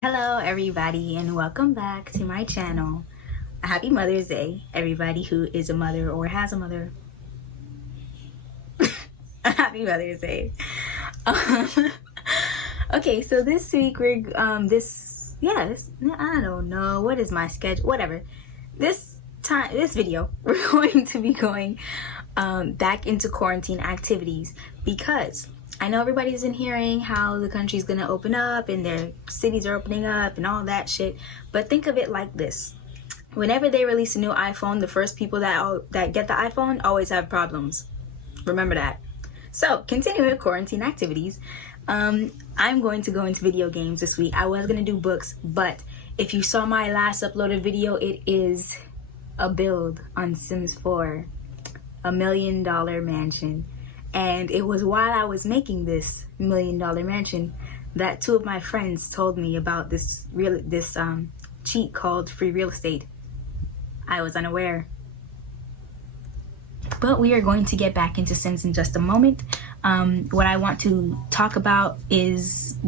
Hello everybody and welcome back to my channel. Happy Mother's Day, everybody who is a mother or has a mother. Happy Mother's Day. Okay, so this week we're I don't know what is my schedule, whatever. This video we're going to be going back into quarantine activities because I know everybody's been hearing how the country's gonna open up and their cities are opening up and all that shit, but think of it like this. Whenever they release a new iPhone, the first people that get the iPhone always have problems. Remember that. So, continuing with quarantine activities, I'm going to go into video games this week. I was gonna do books, but if you saw my last uploaded video, it is a build on Sims 4, $1 million mansion. And it was while I was making this $1 million mansion that two of my friends told me about this cheat called free real estate. I was unaware. But we are going to get back into Sims in just a moment. What I want to talk about is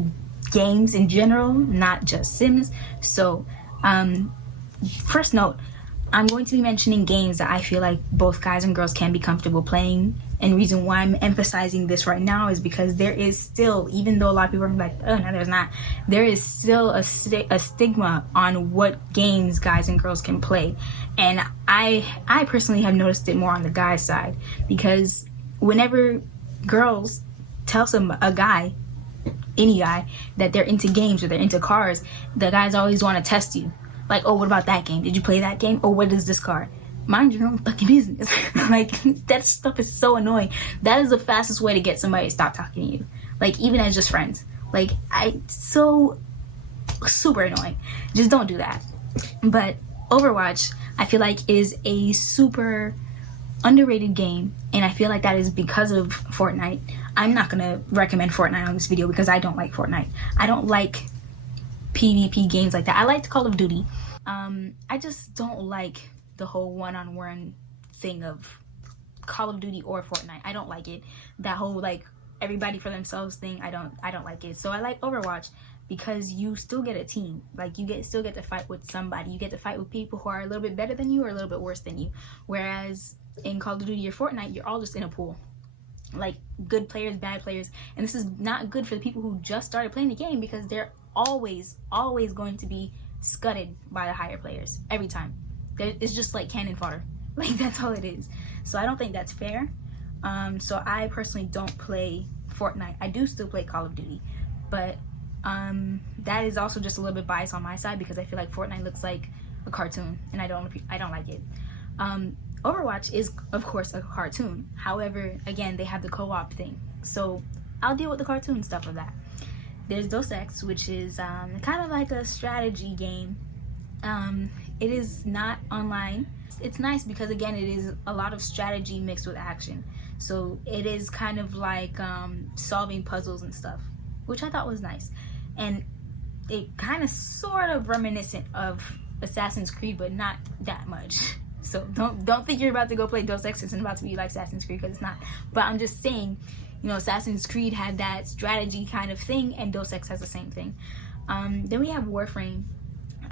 games in general, not just Sims. So, first note, I'm going to be mentioning games that I feel like both guys and girls can be comfortable playing. And the reason why I'm emphasizing this right now is because there is still, even though a lot of people are like, oh no, there's not, there is still a stigma on what games guys and girls can play. And I personally have noticed it more on the guy side, because whenever girls tell a guy, any guy, that they're into games or they're into cars, the guys always want to test you. Like, oh, what about that game? Did you play that game? Or what is this car? Mind your own fucking business. Like, that stuff is so annoying. That is the fastest way to get somebody to stop talking to you. Like, even as just friends. Like, so super annoying. Just don't do that. But Overwatch, I feel like, is a super underrated game. And I feel like that is because of Fortnite. I'm not going to recommend Fortnite on this video because I don't like Fortnite. I don't like PvP games like that. I liked Call of Duty. I just don't like the whole one-on-one thing of Call of Duty or Fortnite. I don't like it. That whole like everybody for themselves thing, I don't like it. So I like Overwatch because you still get a team. Like you still get to fight with somebody. You get to fight with people who are a little bit better than you or a little bit worse than you. Whereas in Call of Duty or Fortnite, you're all just in a pool. Like good players, bad players. And this is not good for the people who just started playing the game because they're always going to be scudded by the higher players every time. It's just like cannon fodder. Like that's all it is. So I don't think that's fair. So I personally don't play Fortnite. I do still play Call of Duty, but that is also just a little bit biased on my side because I feel like Fortnite looks like a cartoon and I don't like it. Overwatch is of course a cartoon. However, again, they have the co-op thing. So I'll deal with the cartoon stuff of that. There's Dos Ex, which is kind of like a strategy game. It is not online. It's nice because, again, it is a lot of strategy mixed with action. So it is kind of like solving puzzles and stuff, which I thought was nice. And it kind of sort of reminiscent of Assassin's Creed, but not that much. So don't think you're about to go play Dos Ex. It's about to be like Assassin's Creed because it's not. But I'm just saying, you know, Assassin's Creed had that strategy kind of thing, and Dos Ex has the same thing. Then we have Warframe.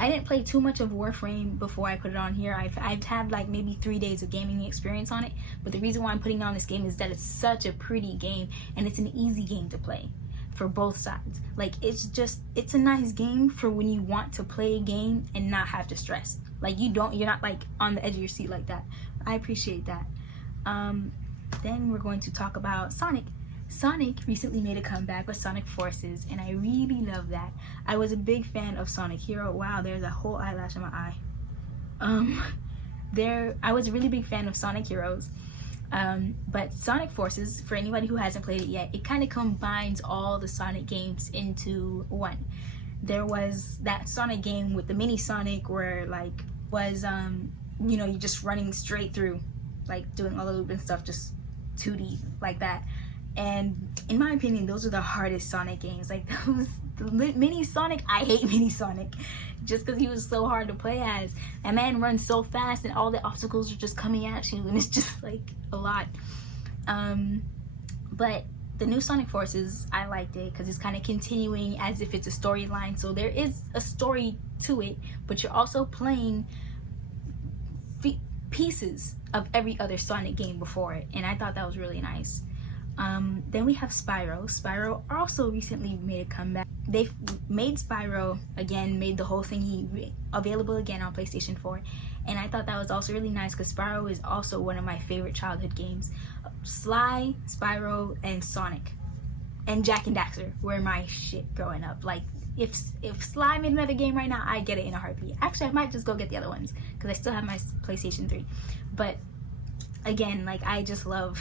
I didn't play too much of Warframe before I put it on here. I've had like maybe 3 days of gaming experience on it. But the reason why I'm putting on this game is that it's such a pretty game, and it's an easy game to play for both sides. Like it's a nice game for when you want to play a game and not have to stress. Like you're not like on the edge of your seat like that. I appreciate that. Then we're going to talk about Sonic. Sonic recently made a comeback with Sonic Forces, and I really love that. I was a big fan of Sonic Hero. Wow, there's a whole eyelash in my eye. I was a really big fan of Sonic Heroes. But Sonic Forces, for anybody who hasn't played it yet, it kind of combines all the Sonic games into one. There was that Sonic game with the mini Sonic where like was you know, you're just running straight through, like doing all the loop and stuff, just 2D like that. And in my opinion, those are the hardest Sonic games. Like those mini Sonic, I hate mini Sonic just because he was so hard to play as. That man runs so fast and all the obstacles are just coming at you and it's just like a lot. But the new Sonic Forces, I liked it because it's kind of continuing as if it's a storyline. So there is a story to it, but you're also playing pieces of every other Sonic game before it, and I thought that was really nice. Then we have Spiro. Spiro also recently made a comeback. They've made Spiro again, made the whole thing available again on PlayStation 4, and I thought that was also really nice because Spiro is also one of my favorite childhood games. Sly, Spiro, and Sonic, and Jak and Daxter were my shit growing up. Like, if Sly made another game right now, I'd get it in a heartbeat. Actually, I might just go get the other ones because I still have my PlayStation 3. But again, like, I just love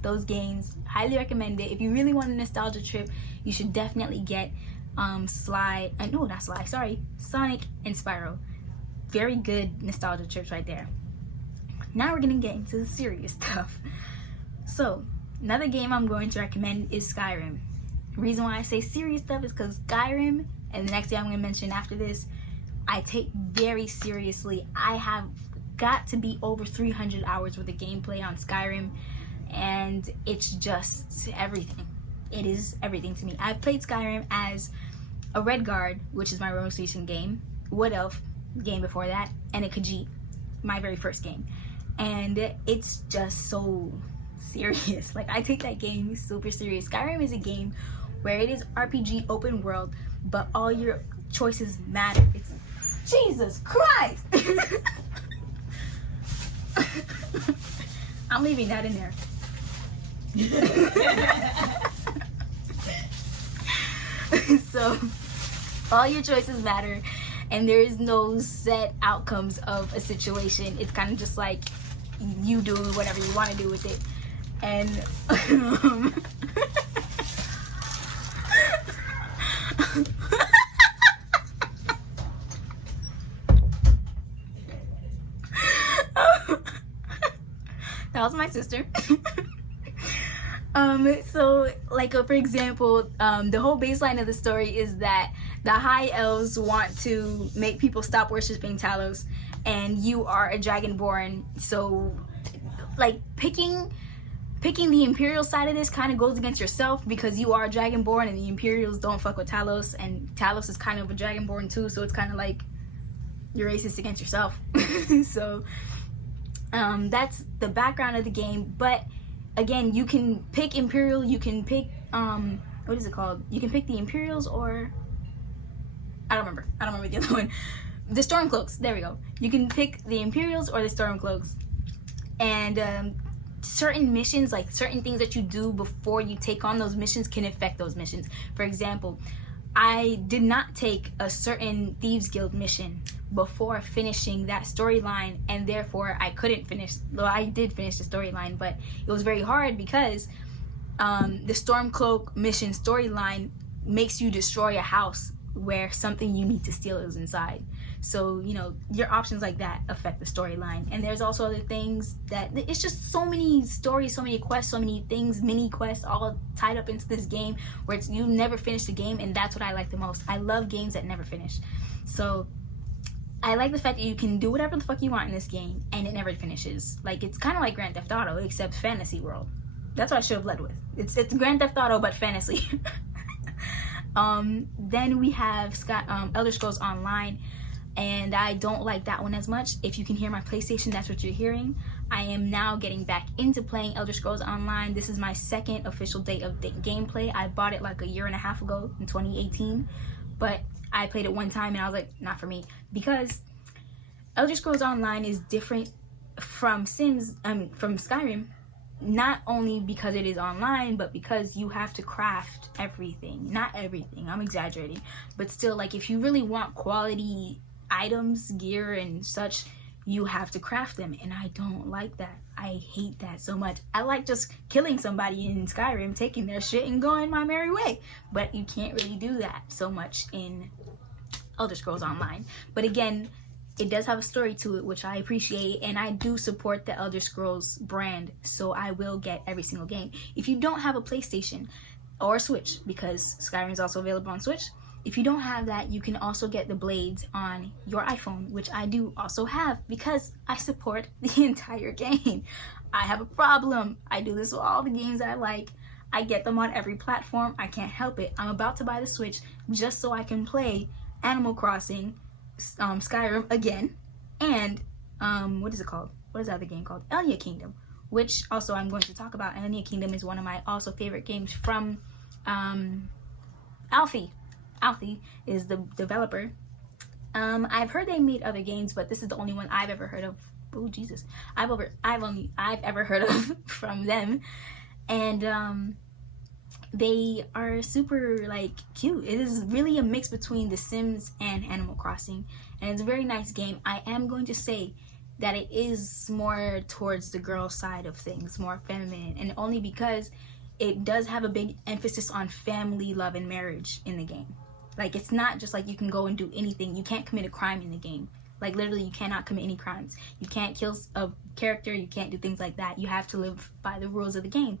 those games. Highly recommend it. If you really want a nostalgia trip, you should definitely get Sonic and Spyro. Very good nostalgia trips right there. Now we're gonna get into the serious stuff. So another game I'm going to recommend is Skyrim. The reason why I say serious stuff is because Skyrim, and the next game I'm going to mention after this, I take very seriously. I have got to be over 300 hours worth of gameplay on Skyrim, and it's just everything. It is everything to me. I've played Skyrim as a Redguard, which is my Roman Station game, Wood Elf game before that, and a Khajiit, my very first game. And it's just so serious. Like, I take that game super serious. Skyrim is a game where it is RPG open world, but all your choices matter. It's Jesus Christ. I'm leaving that in there. So all your choices matter, and there is no set outcomes of a situation. It's kind of just like you do whatever you want to do with it. And that was my sister. So like, for example, the whole baseline of the story is that the High Elves want to make people stop worshiping Talos, and you are a Dragonborn. So like, picking the Imperial side of this kind of goes against yourself because you are a Dragonborn and the Imperials don't fuck with Talos, and Talos is kind of a Dragonborn too, so it's kind of like you're racist against yourself. So that's the background of the game. But again, you can pick Imperial, you can pick what is it called? You can pick the Imperials, or I don't remember the other one. The Stormcloaks, there we go. You can pick the Imperials or the Stormcloaks. And certain missions, like certain things that you do before you take on those missions, can affect those missions. For example, I did not take a certain Thieves Guild mission before finishing that storyline, and therefore I couldn't finish. Well, I did finish the storyline, but it was very hard because the Stormcloak mission storyline makes you destroy a house where something you need to steal is inside. So, you know, your options like that affect the storyline. And there's also other things that, it's just so many stories, so many quests, so many things, mini quests, all tied up into this game where it's, you never finish the game, and that's what I like the most. I love games that never finish. So I like the fact that you can do whatever the fuck you want in this game and it never finishes. Like, it's kind of like Grand Theft Auto, except fantasy world. That's what I should have led with. It's Grand Theft Auto, but fantasy. Then we have Elder Scrolls Online, and I don't like that one as much. If you can hear my PlayStation, that's what you're hearing. I am now getting back into playing Elder Scrolls Online. This is my second official day of gameplay. I bought it like a year and a half ago in 2018, but I played it one time and I was like, not for me, because Elder Scrolls Online is different from from Skyrim. Not only because it is online, but because you have to craft everything. Not everything, I'm exaggerating, but still, like, if you really want quality items, gear and such, you have to craft them, and I don't like that. I hate that so much. I like just killing somebody in Skyrim, taking their shit and going my merry way, but you can't really do that so much in Elder Scrolls Online. But again, it does have a story to it, which I appreciate, and I do support the Elder Scrolls brand, so I will get every single game. If you don't have a PlayStation or Switch, because Skyrim is also available on Switch, if you don't have that, you can also get the Blades on your iPhone, which I do also have, because I support the entire game. I have a problem. I do this with all the games that I like. I get them on every platform. I can't help it. I'm about to buy the Switch just so I can play Animal Crossing, Skyrim again, and what is it called? What is the other game called? Alien Kingdom, which also I'm going to talk about. Alien Kingdom is one of my also favorite games from Alfie. Alfie is the developer. I've heard they made other games, but this is the only one I've ever heard of. Oh Jesus, I've ever heard of from them, and they are super like cute. It is really a mix between The Sims and Animal Crossing, and it's a very nice game. I am going to say that it is more towards the girl side of things, more feminine, and only because it does have a big emphasis on family, love, and marriage in the game. Like, it's not just like you can go and do anything. You can't commit a crime in the game. Like, literally, you cannot commit any crimes. You can't kill a character. You can't do things like that. You have to live by the rules of the game.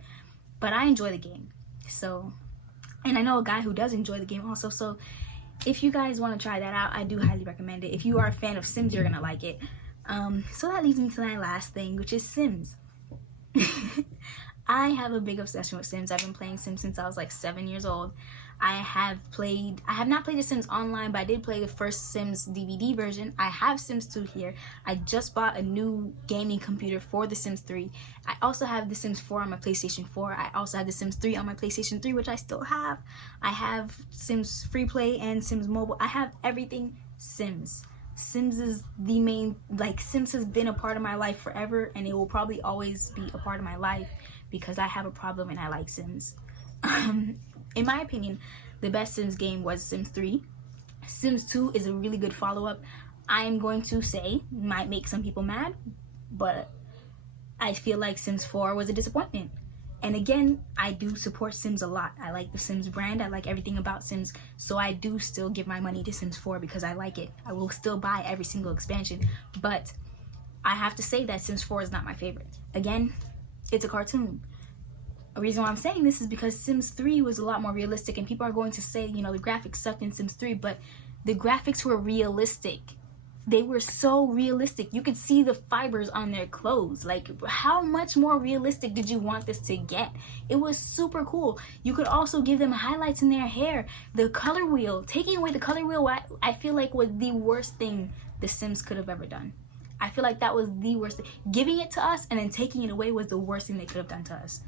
But I enjoy the game. So, and I know a guy who does enjoy the game also. So, if you guys want to try that out, I do highly recommend it. If you are a fan of Sims, you're going to like it. So that leads me to my last thing, which is Sims. I have a big obsession with Sims. I've been playing Sims since I was like 7 years old. I have not played The Sims Online, but I did play the first Sims DVD version. I have Sims 2 here. I just bought a new gaming computer for The Sims 3. I also have The Sims 4 on my PlayStation 4. I also have The Sims 3 on my PlayStation 3, which I still have. I have Sims Free Play and Sims Mobile. I have everything Sims. Sims is the main, like, Sims has been a part of my life forever, and it will probably always be a part of my life because I have a problem and I like Sims. In my opinion, the best Sims game was Sims 3. Sims 2 is a really good follow-up. I am going to say, might make some people mad, but I feel like Sims 4 was a disappointment. And again, I do support Sims a lot. I like the Sims brand. I like everything about Sims. So I do still give my money to Sims 4 because I like it. I will still buy every single expansion. But I have to say that Sims 4 is not my favorite. Again, it's a cartoon. A reason why I'm saying this is because Sims 3 was a lot more realistic. And people are going to say, you know, the graphics sucked in Sims 3. But the graphics were realistic. They were so realistic. You could see the fibers on their clothes. Like, how much more realistic did you want this to get? It was super cool. You could also give them highlights in their hair. The color wheel, taking away the color wheel, I feel like was the worst thing The Sims could have ever done. I feel like that was the worst thing. Giving it to us and then taking it away was the worst thing they could have done to us.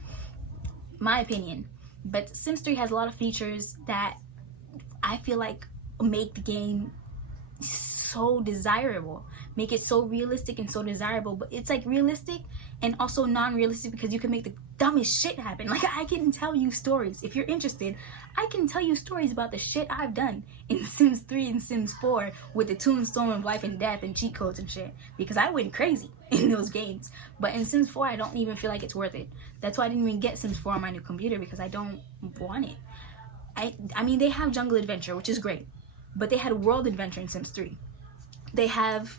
My opinion. But Sims 3 has a lot of features that I feel like make the game so desirable, make it so realistic and so desirable. But it's like realistic and also non-realistic because you can make the dumbest shit happen. Like, I can tell you stories. If you're interested, I can tell you stories about the shit I've done in Sims 3 and Sims 4 with the tombstone of life and death and cheat codes and shit, because I went crazy in those games. But in Sims 4, I don't even feel like it's worth it. That's why I didn't even get Sims 4 on my new computer, because I don't want it. I mean, they have Jungle Adventure, which is great, but they had World Adventure in Sims 3. They have,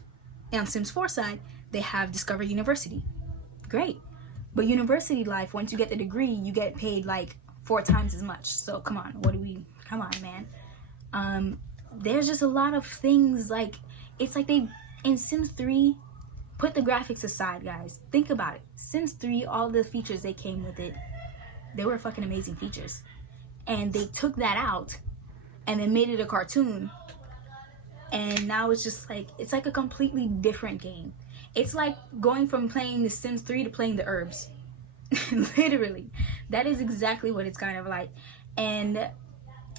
on Sims 4 side, they have Discover University. Great. But university life, once you get the degree, you get paid like 4 times as much. So come on, come on, man. There's just a lot of things, like, it's like they, in Sims 3, put the graphics aside, guys. Think about it. Sims 3, all the features they came with it, they were fucking amazing features. And they took that out and then made it a cartoon. And now it's just like, it's like a completely different game. It's like going from playing The Sims 3 to playing The Herbs. Literally. That is exactly what it's kind of like. And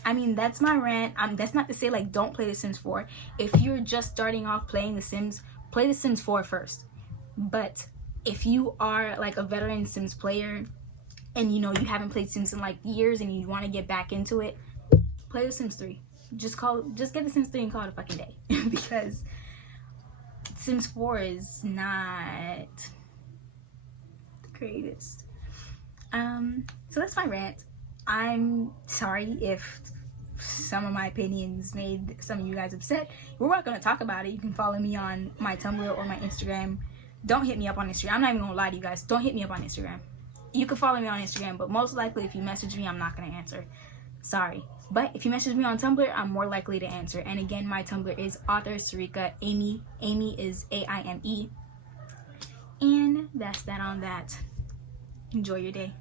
I mean, that's my rant. That's not to say, like, don't play The Sims 4. If you're just starting off playing The Sims, play The Sims 4 first. But if you are like a veteran Sims player and, you know, you haven't played Sims in like years and you want to get back into it, play The Sims 3. Just get The Sims 3 and call it a fucking day. Because Sims 4 is not the greatest. So that's my rant. I'm sorry if some of my opinions made some of you guys upset. We're not going to talk about it. You can follow me on my Tumblr or my Instagram. Don't hit me up on Instagram. I'm not even going to lie to you guys. Don't hit me up on Instagram. You can follow me on Instagram, but most likely if you message me, I'm not going to answer. Sorry. But if you message me on Tumblr, I'm more likely to answer. And again, my Tumblr is author Sarika Amy. Amy is AIME. And that's that on that. Enjoy your day.